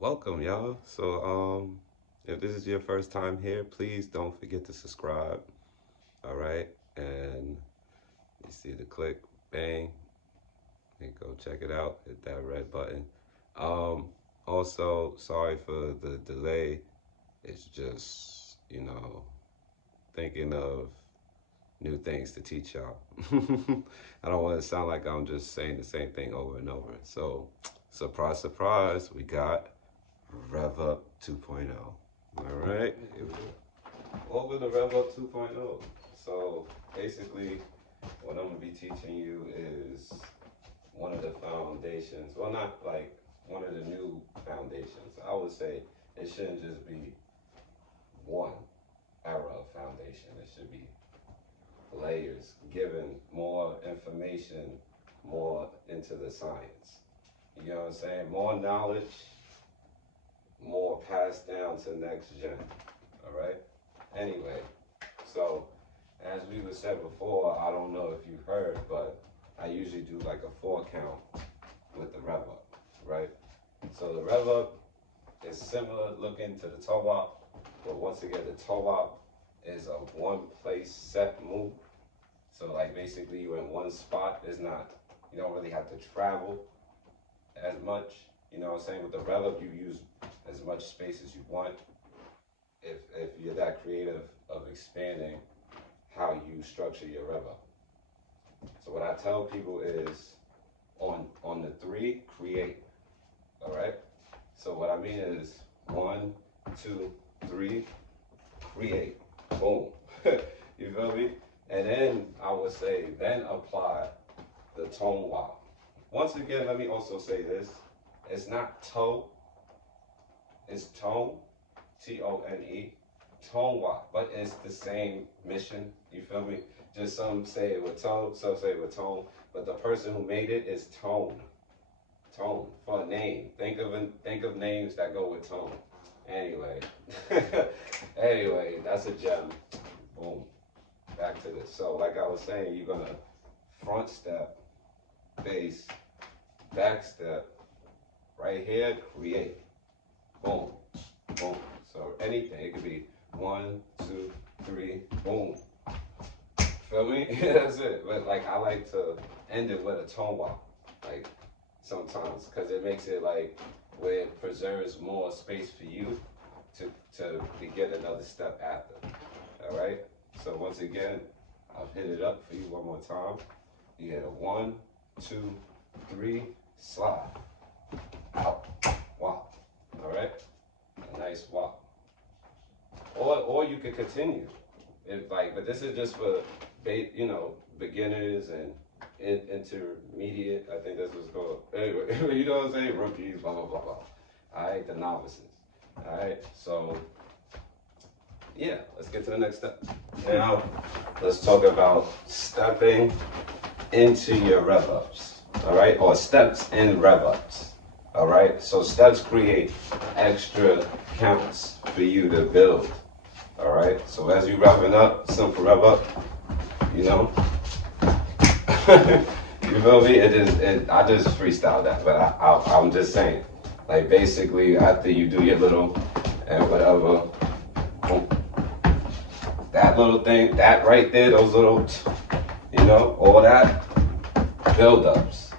Welcome, y'all. If this is your first time here, please don't forget to subscribe. All right, and you see the click, bang, and go check it out. Hit that red button. Um, Also, sorry for the delay. It's just thinking of new things to teach y'all. I don't want to sound like I'm just saying the same thing over and over. So, surprise, surprise, we got Rev Up 2.0. All right, here we go. Over the Rev Up 2.0. So basically, what I'm gonna be teaching you is one of the foundations. Well, not like one of the new foundations. I would say it shouldn't just be one era of foundation. It should be layers, giving more information, more into the science. You know what I'm saying? More knowledge, more passed down to next gen. All right. Anyway, so as we were said before, I don't know if you heard, but I usually do like a 4 count with the rev up, right? So the rev up is similar looking to the toe up, but once again, the toe up is a one place set move. So like basically you're in one spot. It's not, you don't really have to travel as much. You know what I'm saying? With the rev up, you use as much space as you want. If you're that creative of expanding how you structure your rev up. So what I tell people is on the three, create. All right. So what I mean is 1, 2, 3, create. Boom. You feel me? And then I would say, then apply the tone wow. Once again, let me also say this. It's not toe, it's tone, Tone, tone wow. But it's the same mission. You feel me? Just some say it with tone, some say it with tone. But the person who made it is tone. Tone for a name. Think of names that go with tone. Anyway. Anyway, that's a gem. Boom. Back to this. So like I was saying, you're gonna front step, base, back step, right here, create. Boom. Boom. So anything, it could be 1, 2, 3, boom. Feel me? That's it. But like I like to end it with a tone walk. Like sometimes, because it makes it like where it preserves more space for you to get another step after. All right. So once again, I'll hit it up for you one more time. You hit a 1, 2, 3, slide, out, walk. All right. A nice walk. Or you could continue. But this is just for beginners and intermediate. I think that's what's called. Anyway, you know what I'm saying? Rookies, blah blah blah blah. All right, the novices. All right, so yeah, let's get to the next step. Now, let's talk about stepping into your rev ups. All right, or steps in rev ups. All right, so steps create extra counts for you to build. All right, so as you revving up, simple rev up, you know, you feel me? I just freestyle that, but I'm just saying, like basically after you do your little and whatever, boom, that little thing, that right there, those little, all that, build-ups.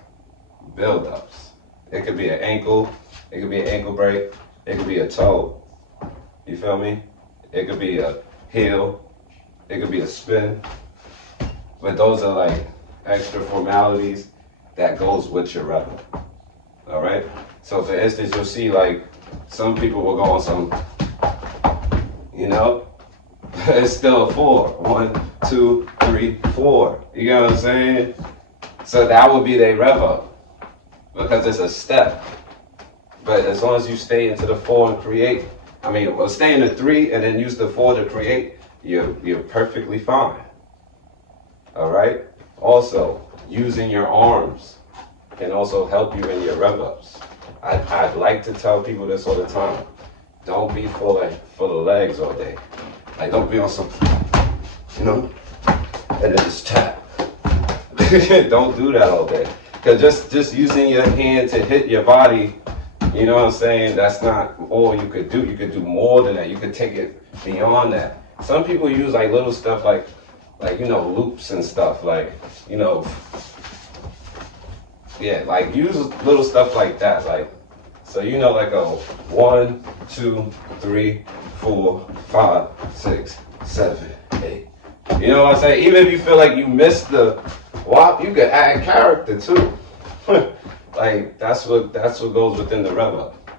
It could be an ankle, it could be an ankle break, it could be a toe, you feel me? It could be a heel, it could be a spin, but those are like extra formalities that goes with your rev up. All right. So for instance, you'll see like some people will go on some, it's still a 4. 1, 2, 3, 4. You know what I'm saying? So that would be their rev up because it's a step. But as long as you stay into the 4 and create, stay in the 3 and then use the 4 to create, you're perfectly fine. All right. Also, using your arms can also help you in your rev ups. I'd like to tell people this all the time. Don't be full of legs all day. Like don't be on some, and then just tap. Don't do that all day. Cause just using your hand to hit your body You know what I'm saying? That's not all you could do. You could do more than that. You could take it beyond that. Some people use like little stuff like you know, loops and stuff. Like, you know, yeah, like use little stuff like that. Like, so you know, like a 1, 2, 3, 4, 5, 6, 7, 8. You know what I'm saying? Even if you feel like you missed the wop, you could add character too. Like that's what goes within the rev up.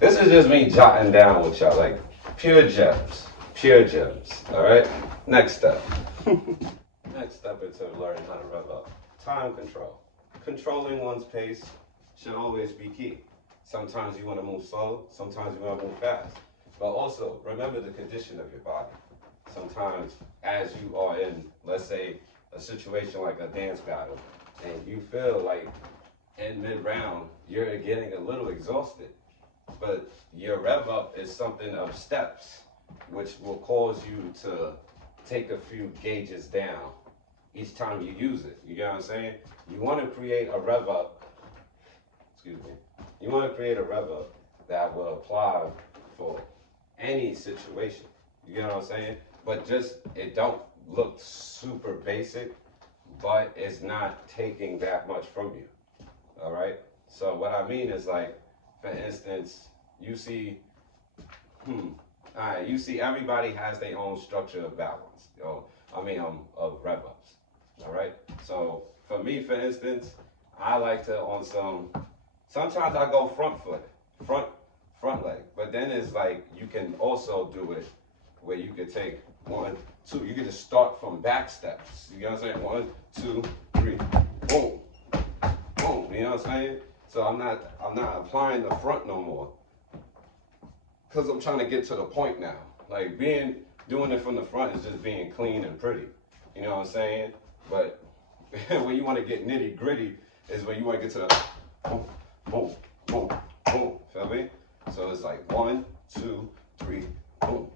This is just me jotting down with y'all, like pure gems, pure gems. All right. Next step. Next step into learning how to rev up. Time control. Controlling one's pace should always be key. Sometimes you want to move slow, sometimes you want to move fast. But also remember the condition of your body. Sometimes as you are in, let's say, a situation like a dance battle, and you feel like in mid-round you're getting a little exhausted, but your rev up is something of steps, which will cause you to take a few gauges down each time you use it. You get what I'm saying? You want to create a rev up, excuse me, you want to create a rev up that will apply for any situation. You get what I'm saying? But just, it don't look super basic, but it's not taking that much from you. All right? So what I mean is like, for instance, you see, all right, you see everybody has their own structure of balance. Of rev ups. All right. So for me, for instance, I like to on some. Sometimes I go front foot, front front leg, but then it's like you can also do it where you could take 1, 2. You can just start from back steps. You know what I'm saying? 1, 2, 3, boom, boom. You know what I'm saying? So I'm not applying the front no more because I'm trying to get to the point now. Like doing it from the front is just being clean and pretty. You know what I'm saying? But when you want to get nitty gritty is when you want to get to the boom, boom, boom, boom. Feel me? So it's like 1, 2, 3, boom.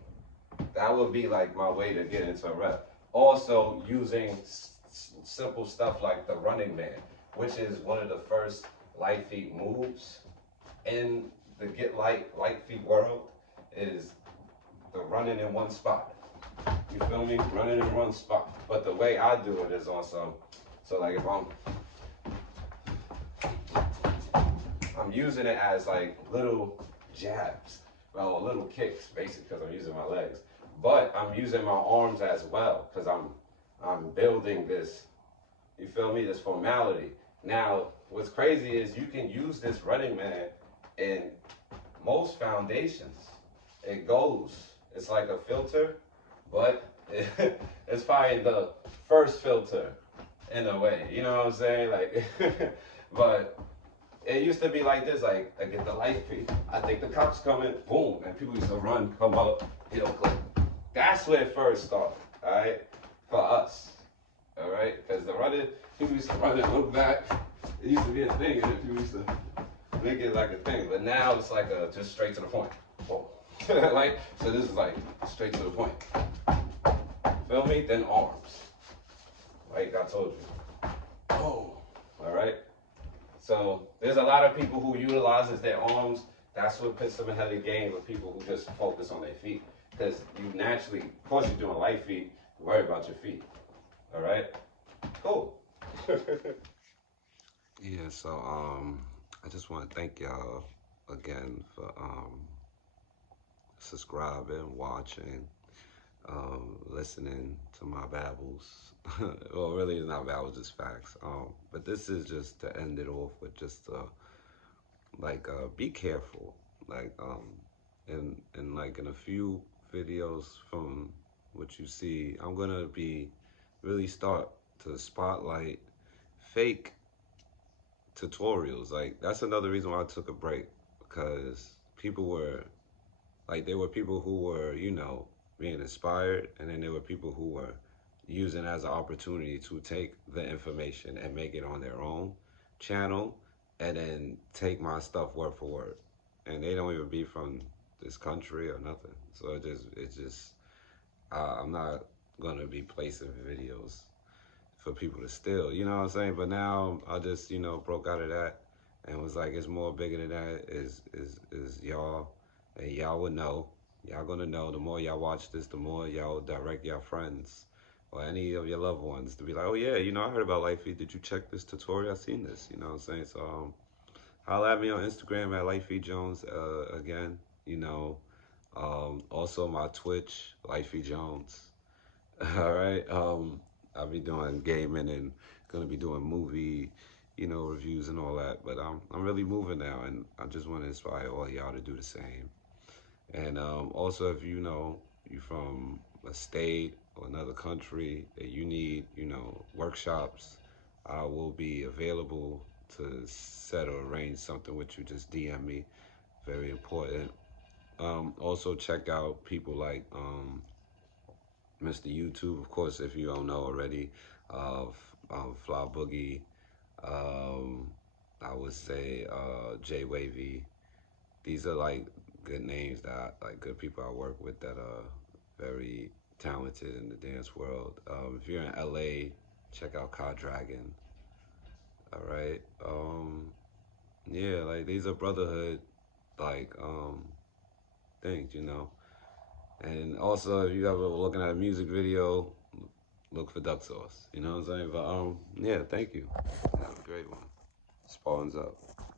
That would be like my way to get into a rep. Also using simple stuff like the running man, which is one of the first Litefeet moves in the get light feet world, is the running in one spot. You feel me? Running in one spot. But the way I do it is on some. So like if I'm using it as like little jabs, well, little kicks, basically, because I'm using my legs. But I'm using my arms as well, because I'm building this. You feel me? This formality. Now, what's crazy is you can use this running man in most foundations. It goes. It's like a filter, but it's probably the first filter in a way. You know what I'm saying? Like, but it used to be like this. Like, I get the Litefeet. I think the cops coming. Boom, and people used to run, come up, hit a click. That's where it first started. All right, for us. All right, because the running, people used to run and look back. It used to be a thing, and people used to make it like a thing. But now it's like just straight to the point. Whoa. Like, so this is like straight to the point. Feel me? Then arms. Like I told you. Oh. All right. So there's a lot of people who utilizes their arms. That's what puts them ahead of the game with people who just focus on their feet. Because you naturally, of course, you're doing light feet. You worry about your feet. All right. Cool. Yeah. So I just want to thank y'all again for subscribing, watching, listening to my babbles. Well, really, it's not babbles, just facts. But this is just to end it off with just be careful. Like in like in a few videos from what you see, I'm gonna be really start to spotlight fake tutorials. Like that's another reason why I took a break, because people were like, there were people who were, being inspired, and then there were people who were using it as an opportunity to take the information and make it on their own channel, and then take my stuff word for word. And they don't even be from this country or nothing. So I'm not gonna be placing videos for people to steal. You know what I'm saying? But now I just, broke out of that, and was like, it's more bigger than that. Is y'all, and y'all would know. Y'all gonna know. The more y'all watch this, the more y'all direct your friends or any of your loved ones to be like, oh yeah, I heard about Litefeet. Did you check this tutorial? I seen this. You know what I'm saying? So holla at me on Instagram at Litefeetjones again. You know, also my Twitch, Litefeetjones. All right. I'll be doing gaming and gonna be doing movie, reviews and all that. But I'm really moving now, and I just want to inspire all y'all to do the same. And also, if you from a state or another country that you need, workshops, I will be available to set or arrange something with you. Just DM me. Very important. Also, check out people like Mr. YouTube, of course, if you don't know already, Fly Boogie, um, I would say J Wavy. These are like good names like good people I work with that are very talented in the dance world. If you're in LA, check out Car Dragon. All right. Yeah, like these are brotherhood like things. And also, if you ever looking at a music video, look for duck sauce. You know what I'm saying? But yeah, thank you. Have a great one. Spawns up.